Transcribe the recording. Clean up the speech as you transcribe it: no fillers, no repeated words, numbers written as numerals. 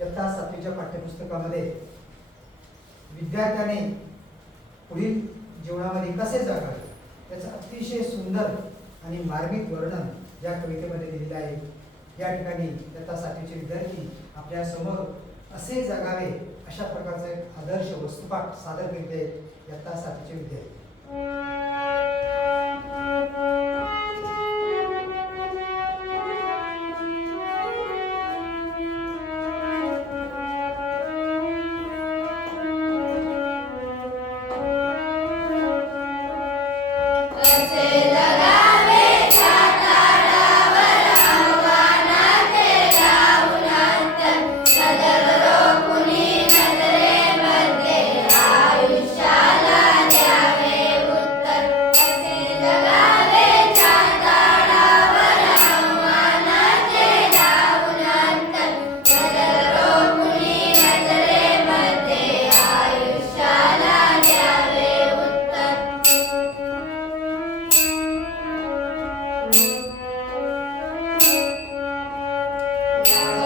इयत्ता 7वीच्या पाठ्यपुस्तकामध्ये विद्यार्थ्याने पुढील जीवनामध्ये कसे जगावे त्याचं अतिशय सुंदर आणि मार्मिक वर्णन या कवितेमध्ये दिलेलं आहे। या ठिकाणी इयत्ता 7वीचे विद्यार्थी आपल्या समोर असे जगावे अशा प्रकारचा एक आदर्श वस्तुपाठ सादर करीत आहेत इयत्ता 7वीचे विद्यार्थी। Yeah.